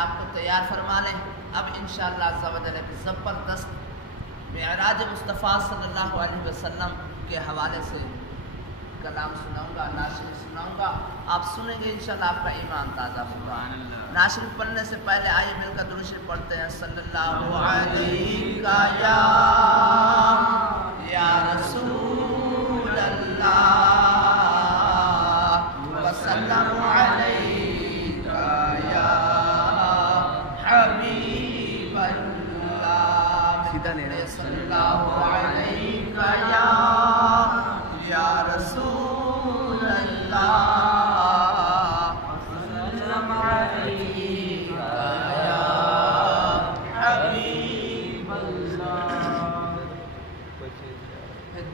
آپ کو تیار فرما لیں. اب انشاءاللہ عز و جل ایک زبردست معراج مصطفیٰ صلی اللہ علیہ وسلم کے حوالے سے کلام سناؤں گا، ناشری سناؤں گا. آپ سنیں گے انشاءاللہ آپ کا ایمان تازہ ہوگا. ناشری پڑھنے سے پہلے آئیے مل کر درود شریف پڑھتے ہیں. صلی اللہ علیہ یا رسول اللہ وسلم علیک یا حبیب اللہ. صلی اللہ علیک یا رسول اللہ وسلم علیک یا حبیب اللہ.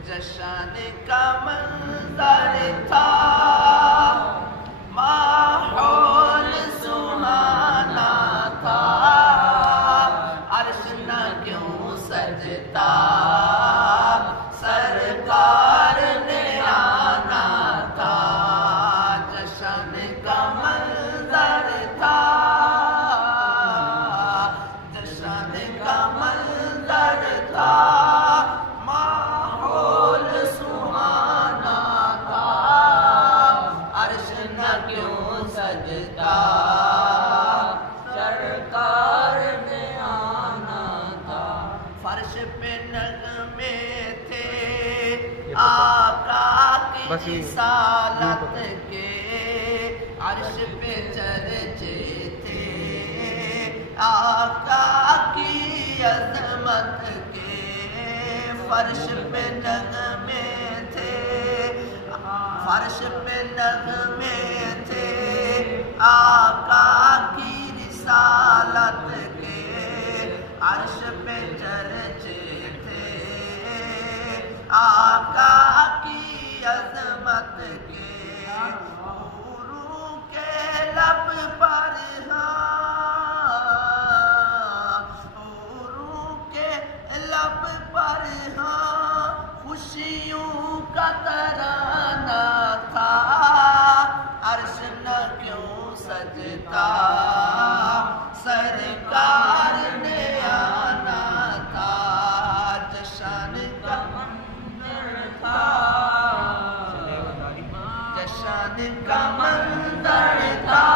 جشن کا منظر تھا ماحول سہانا تھا، عرش نہ کیوں سجتا سرکار نے آنا تھا. جشن کا منظر تھا، جشن کا منظر تھا، ماحول سہانا تھا، عرش نہ کیوں سجتا سرکار نے آنا تھا. فرش پہ نغمے تھے آقا کی رسالت کے، عرش پہ چرچے تھے آقا کی عظمت کے. فرش پہ نغمے تھے، فرش پہ نغمے تھے آقا کی رسالت کے، عرش پہ چرچے تھے آقا کی عظمت کے. حوروں کے لب پر حوروں کے لب پر خوشیوں کا ترانہ تھا، عرش نہ کیوں سجتا سرکار نے آنا تھا. جشن کا منظر تھا، جشن کا منظر تھا،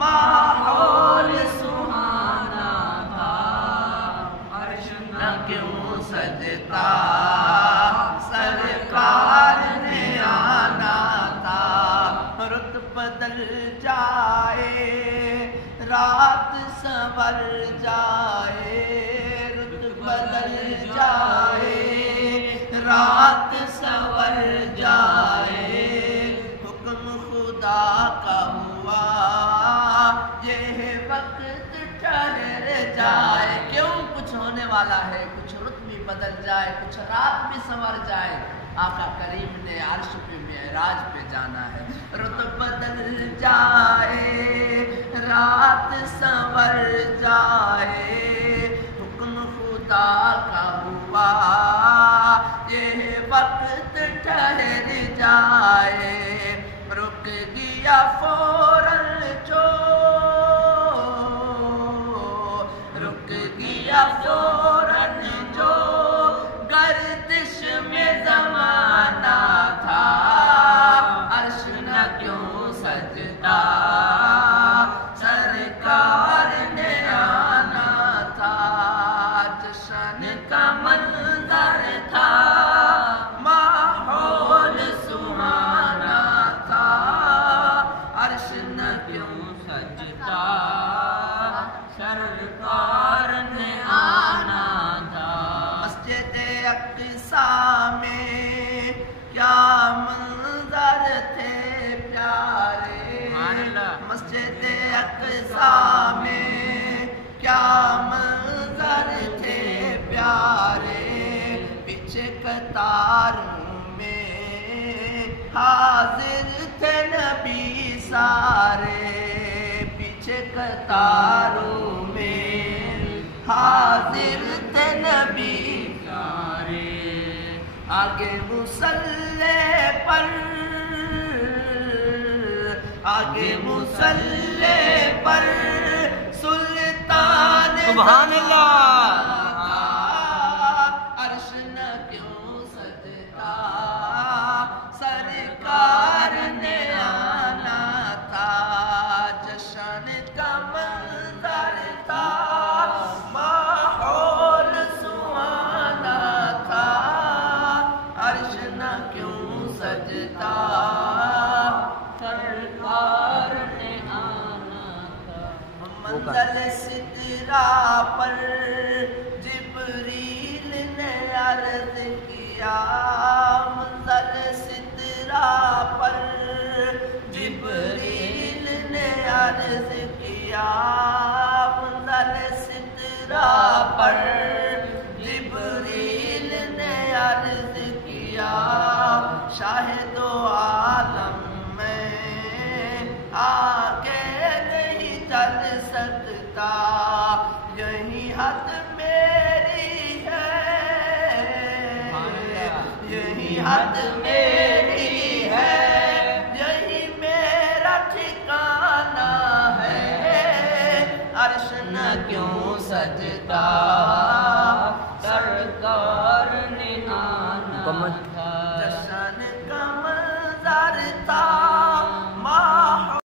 ماحول سہانا تھا، عرش نہ کیوں سجتا سرکار نے آنا تھا. رت بدل جائے رات سنور جائے، رت بدل جائے رات سنور جائے، حکم خدا کا ہوا یہ وقت ٹھہر جائے. کیوں کچھ ہونے والا ہے، کچھ رت بھی بدل جائے، کچھ رات بھی سنور جائے. آقا کریم نے عرش پہ معراج پہ جانا ہے. رت بدل جائے رات سنور جائے، حکم خدا کا ہوا یہ وقت ٹھہر جائے. رک گیا فوراً جو، رک گیا فوراً جو گردش میں زمانہ تھا، عرش نہ کیوں سجتا سرکار نے آنا تھا. جشن کا منظر تھا، ماحول سہانا تھا، عرش نہ کیوں سجتا سرکار نے آنا تھا. مسجد اقصی میں کیا منظر تھے پیارے، مسجد اقصی میں کیا منظر تھے پیارے. پیچھے قطاروں میں حاضر تھے نبی سارے، پیچھے قطاروں میں حاضر تھے نبی سارے. آگے مصلی پر، آگے مصلی پر سبحان اللہ عرش نہ کیوں سجتا سرکار نے آنا تھا جشن کا منظر تھا ماحول سہانا تھا عرش نہ کیوں سجتا سرکار نے آنا تھا منزل سدرا پر جبریل نے عرض کیا منزل سدرا پر جبریل نے عرض کیا منزل سدرا پر جبریل نے عرض کیا شاہد و عالم میں آگے نہیں چل سکتا یہی حد میری ہے یہی حد میری ہے یہی میرا ٹھکانہ ہے عرش نہ کیوں سجتا سرکار نے آنا